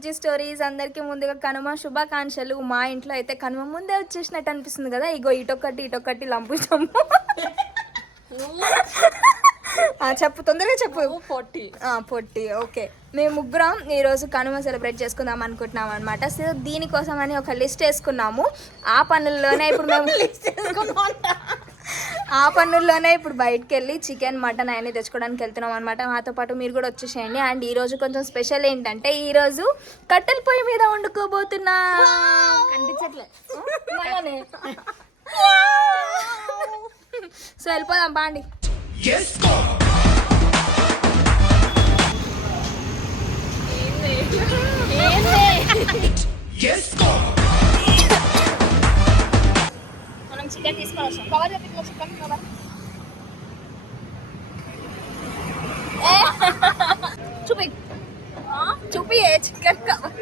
Sujji stories. అందరికీ ముందుగా కనుమ శుభాకాంక్షలు. మా ఇంట్లో అయితే కనుమ ముందే వచ్చేసినట్టు అనిపిస్తుంది కదా. ఇగో ఇటొక్కటి లంపు చంపు. చెప్పు, తొందరగా చెప్పు. పొట్టి. ఓకే, మేము ముగ్గురం ఈరోజు కనుమ సెలబ్రేట్ చేసుకుందాం అనుకుంటున్నాం అనమాట. సో దీనికోసం అని ఒక లిస్ట్ వేసుకున్నాము. ఆ పనుల్లోనే ఇప్పుడు బయటకు వెళ్ళి చికెన్ మటన్ అవన్నీ తెచ్చుకోవడానికి వెళ్తున్నాం అనమాట. మాతో పాటు మీరు కూడా వచ్చేసేయండి. అండ్ ఈరోజు కొంచెం స్పెషల్ ఏంటంటే ఈరోజు కట్టెల పొయ్యి మీద వండుకోబోతున్నా. సో వెళ్ళిపోదాం బాండి. మనం చికెన్ తీసుకొని వచ్చాం. కవర్ చెప్పింది చికెన్ కవర్. చూపి చికెన్ కవర్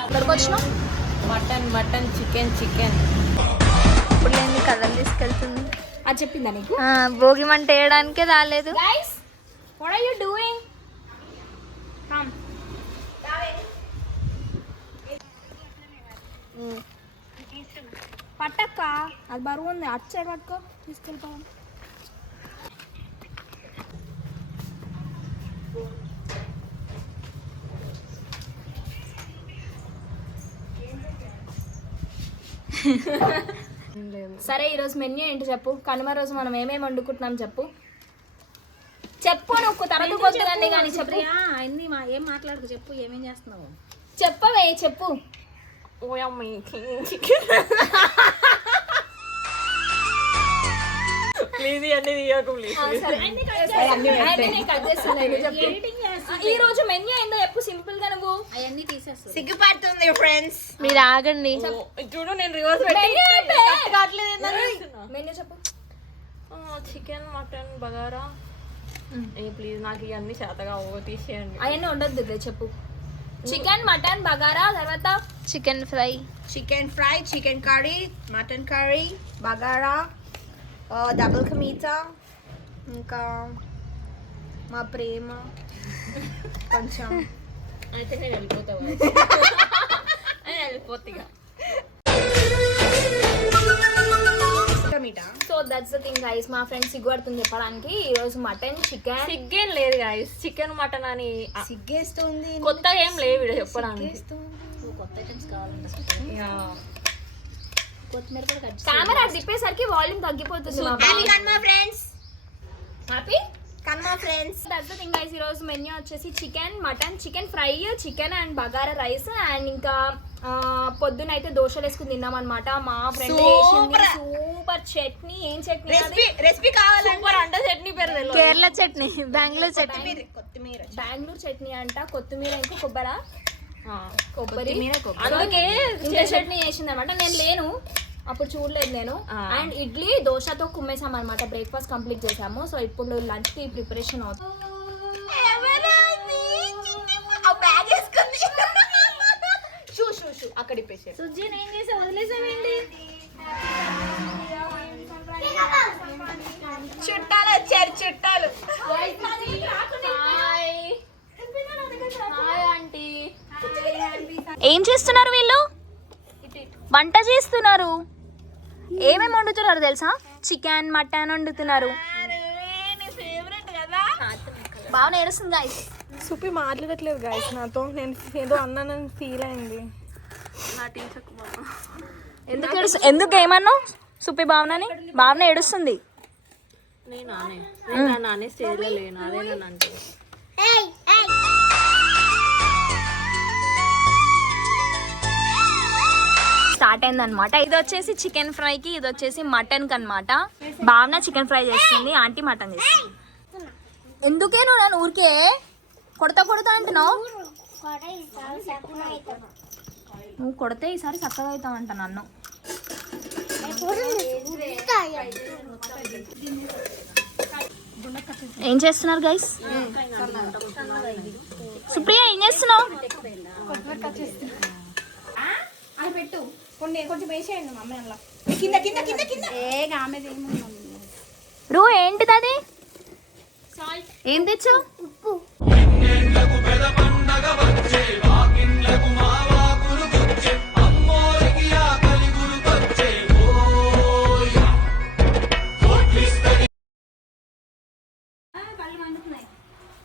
ఎక్కడికి వచ్చినాం. మటన్ చికెన్ ఇప్పుడు నేను కథలు తీసుకెళ్తుంది. అది చెప్పిందా నీకు? భోగి మంట వేయడానికే రాలేదు. Guys what are you doing? Come పట్టక్క, అది బరువు ఉంది. అటు సైడ్ పట్టుకో, తీసుకెళ్ళిపోదాం. సరే, ఈరోజు మెన్యూ ఏంటి చెప్పు. కనుమ రోజు మనం ఏమేమి వండుకుంటున్నాం చెప్పు. నువ్వు తర్వాత కొద్దిగానే కానీ చెప్పు. అన్ని ఏం మాట్లాడుకు చెప్పు. ఏమేం చేస్తున్నావు చెప్పవే, చెప్పు. ఈ రోజు మెన్యూ ఏందో చెప్పు సింపుల్ గా. నువ్వు అవన్నీ తీసేస్తా. సిగ్గుపడుతుంది ఫ్రెండ్స్, మీరు ఆగండి. చూడు నేను రివర్స్ మెన్యూ చెప్పు. Chicken mutton bagara. ప్లీజ్ నాకు ఇవన్నీ చేతగా తీసేయండి. అవన్నీ ఉండొద్దు, చెప్పు. చికెన్ మటన్ బగారా, తర్వాత chicken fry, chicken curry, mutton curry, bagara, double కమీటా, ఇంకా మా ప్రేమ కొంచెం. అయితే నేను వెళ్ళిపోతావు. వెళ్ళిపోతా. So that's the thing guys. మా ఫ్రెండ్స్ సిగ్గుపడుతుంది చెప్పడానికి. ఈ రోజు మటన్ చికెన్. సిగ్గేం లేదు గైస్, చికెన్ మటన్ అని సిగ్గేస్తుంది. కొత్తగా ఏం లేవు చెప్పడానికి. కొత్త ఐటమ్స్ కావాలంటే కెమెరా తిప్పేసరికి వాల్యూమ్ తగ్గిపోతుంది. ఈ రోజు మెన్యూ వచ్చేసి chicken mutton, chicken fry, chicken and bagara rice. And ఇంకా పొద్దున అయితే దోశలు వేసుకుని తిన్నాం అనమాట. మా ఫ్రెండ్ సూపర్ చట్నీ. ఏం చట్నీ? రెసిపీ కావాలంటే చట్నీ పేరు కేరళ చట్నీ, బెంగళూరు చట్నీ, బెంగళూరు చట్నీ అంట. కొత్తిమీర ఇంకా కొబ్బరి, అందుకే ఇంత చట్నీ చేసింది అనమాట. నేను లేను అప్పుడు, చూడలేదు నేను. అండ్ ఇడ్లీ దోశతో కుమ్మేసాం అనమాట. బ్రేక్ఫాస్ట్ కంప్లీట్ చేసాము. సో ఇప్పుడు లంచ్ కి ప్రిపరేషన్ అవుతుంది. అక్కడ ఇప్పేసి సుజ్జి ఏం చేసా వదిలేసామేంటి? చుట్టాలు వచ్చారు, చుట్టాలు. ఏం చేస్తున్నారు వీళ్ళు? వంట చేస్తున్నారు. ఏమేమి వండుతున్నారు తెలుసా? చికెన్ మటన్ వండుతున్నారు. బాగా నేడుస్తుంది గాయస్. సుపి మాట్లాడట్లేదు గాయస్ నాతో. నేను ఏదో అన్నానని ఫీల్ అయింది. ఎందుకు ఏమన్నావు సుపి భావనని? భావన ఏడుస్తుంది. స్టార్ట్ అయిందనమాట. ఇది వచ్చేసి చికెన్ ఫ్రైకి, ఇది వచ్చేసి మటన్ కి అనమాట. భావన చికెన్ ఫ్రై చేస్తుంది, ఆంటీ మటన్ చేస్తుంది. ఎందుకే నువ్వు నన్ను ఊరికే కొడతా అంటున్నావు? నువ్వు కొడితే ఈసారి చక్కగా అవుతావంట నన్ను. ఏం చేస్తున్నారు గైస్? సుప్రియ ఏం చేస్తున్నావు? కొంచెం వేసేయండి మమ్మీ. అలా రూ ఏంటిది అది? ఏం తెచ్చు?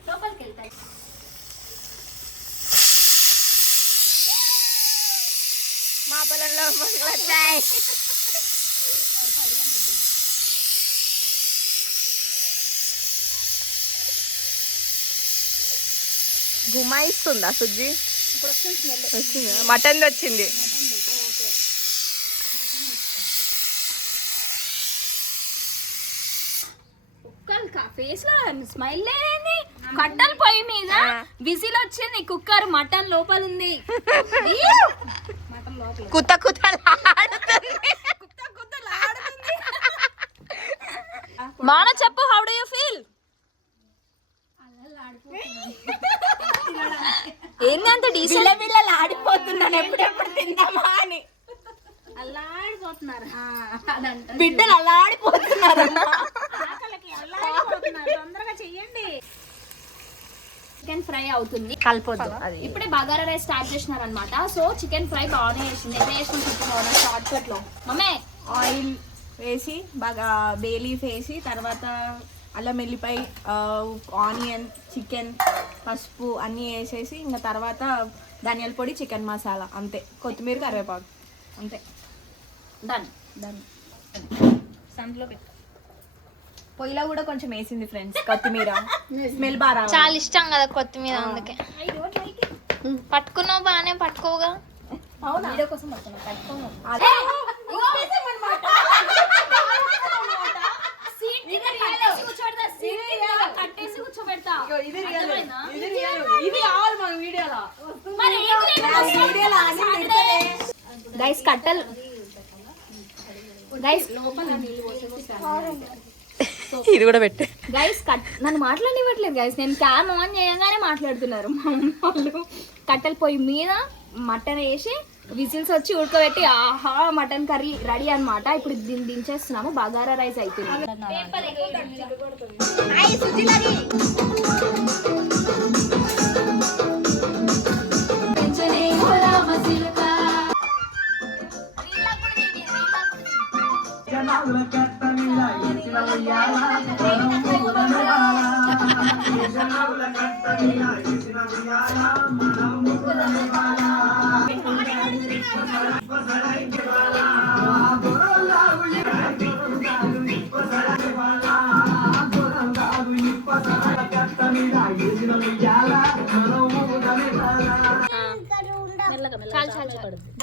లోపలికి వెళ్తాయి. మా పొలంలో మొక్కలు వచ్చాయి. గుమాయిస్తుందా సుజ్జి? మటన్ వచ్చింది. కుక్కర్ ఫేస్ లో స్మైల్ లేని కట్టలు పొయ్యి మీద విజిల్ వచ్చింది. కుక్కర్ మటన్ లోపల ఉంది. కుత్త మాన చెప్పు, హౌ డు యూ ఫీల్? ఏంది అంత డీసెంట్? బిళ్ళలు ఆడిపోతున్నాను ఎప్పుడెప్పుడు తిందామా అని. అల్లాడిపోతున్నారు బిడ్డలు అల్లాడిపోతున్నారు. తొందరగా చెయ్యండి. చికెన్ ఫ్రై అవుతుంది, కలిపొద్దు అది. ఇప్పుడే బగారా రైస్ స్టార్ట్ చేసినారు అనమాట. సో చికెన్ ఫ్రై బాగానే చేసింది. ఎట్లా చేసిన చికెన్ షార్ట్ కట్ లో మమ్మే? ఆయిల్ వేసి బాగా బే లీఫ్ వేసి తర్వాత అల్లం వెల్లిపాయ, ఆనియన్, చికెన్, పసుపు అన్నీ వేసేసి ఇంకా తర్వాత ధనియాల పొడి, చికెన్ మసాలా, అంతే. కొత్తిమీర, కరివేపాకు, అంతే. డన్. సందులో పెట్టు. పొయ్యిలో కూడా కొంచెం వేసింది ఫ్రెండ్స్ కొత్తిమీర, స్మెల్ బాగా రావాలి. చాలా ఇష్టం కదా కొత్తిమీర, అందుకే పట్టుకున్నావు బాగానే పట్టుకోగా. వీడియో కోసం పట్టుకోము. అదే. కట్టేసి కూర్చోబెడతా. ఇది కావాలి మన వీడియోలో. గైస్ కట్టలు గైస్ ఇది కూడా పెట్టే. గైస్ నన్ను మాట్లాడివ్వట్లేదు గైస్. నేను క్యామ్ ఆన్ చేయగానే మాట్లాడుతున్నారు మా అమ్మ వాళ్ళు. కట్టెల పొయ్యి మీద మటన్ వేసి విజిల్స్ వచ్చి ఉడకబెట్టి ఆహా మటన్ కర్రీ రెడీ అన్నమాట. ఇప్పుడు దీన్ని దించేస్తున్నాము. బగారా రైస్ అవుతుంది.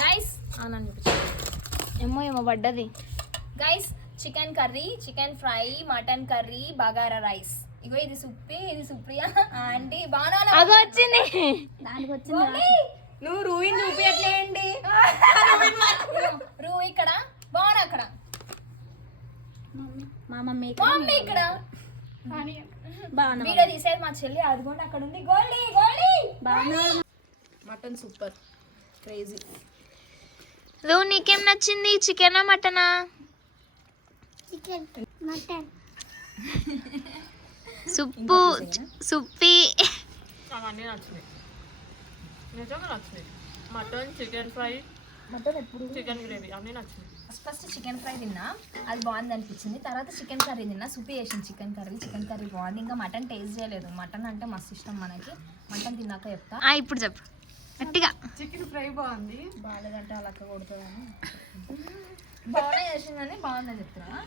గైస్ ఏమో పడ్డది. Guys chicken curry, chicken fry, mutton curry, bagara rice. ఇగో ఇది సుప్పి, ఇది సుప్రియ ఆంటీ. బాగా అగో వచ్చింది. దానికి వచ్చింది. నువ్వు రూయిన్ చూపించట్లేండి. రూ ఇక్కడ, బాగా అక్కడ, మా మమ్మీ మమ్మీ ఇక్కడ. బాగా వీడియో తీసేది మా చెల్లి, అదిగోండి అక్కడ ఉంది. Goldie Goldie. Mutton super crazy. రూ నీకేం నచ్చింది, చికెనా మటనా? సుప్పు సుప్పి అవన్నీ నచ్చినాయి, నిజంగా నచ్చినాయి. మటన్, చికెన్ ఫ్రై, మటన్ ఎప్పుడు చికెన్ గ్రేవీ అన్నీ నచ్చినాయి. ఫస్ట్ చికెన్ ఫ్రై తిన్నా, అది బాగుంది అనిపించింది. తర్వాత చికెన్ కర్రీ తిన్నా, సుప్పి చేసింది చికెన్ కర్రీ బాగుంది. ఇంకా మటన్ టేస్ట్ చేయలేదు. మటన్ అంటే మస్తు ఇష్టం మనకి. మటన్ తిన్నాక చెప్తా. ఇప్పుడు చెప్పు గట్టిగా. చికెన్ ఫ్రై బాగుంది. బాగాలేదంటే అలా కొడుతుందని బాగానే చేసిందని బాగుందని చెప్తున్నా.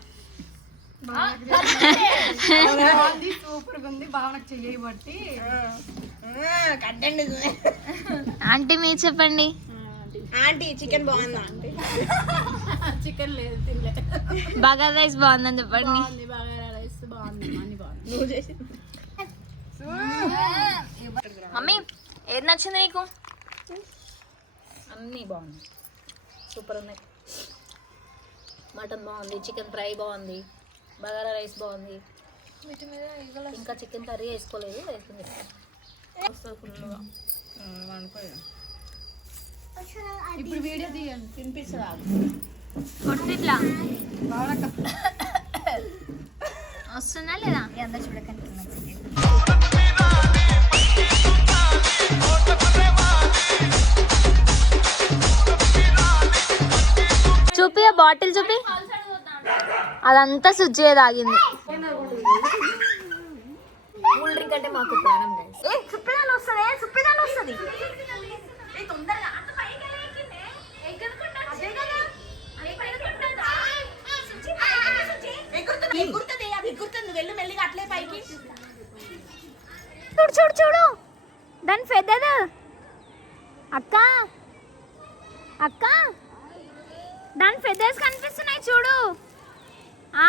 సూపర్ ఉంది. భావనకు చేయబట్టి ఆంటీ మీరు చెప్పండి. ఆంటీ చికెన్ బాగుందా? ఆంటీ చికెన్ లేదు, తినలే. బగారా రైస్ బాగుందని చెప్పండి. బగారా రైస్ బాగుంది, అన్ని బాగుంది. నువ్వు చేసి మమ్మీ ఏది నచ్చింది నీకు? అన్నీ బాగుంది, సూపర్ ఉన్నాయి. మటన్ బాగుంది, చికెన్ ఫ్రై బాగుంది, బగారా రైస్ బాగుంది. ఇంకా చికెన్ కర్రీ వేసుకోలేదు, వేసుకుని ఫుల్గా ఇప్పుడు వీడియో తీయండి, తినిపిస్తుందా? కొట్టిట్లా వస్తుందా లేదా? అందరు చూడకండి. బాటిల్ చూపి. అదంతా సుజ్జే తాగింది. కూల్ డ్రింక్ అంటే మాకు ప్రాణం guys. సుప్పిదాలు వస్తుంది సుప్పిదాలు వస్తుంది తొందరగా ఎగురుతుంది అది ఎగురుతుంది వెళ్ళు మెల్లిగా అట్లే పైకి. చూడు చూడు చూడు దాని పెద్దది. అక్క అక్క దాని ఫెదర్స్ కనిపిస్తున్నాయి చూడు. ఆ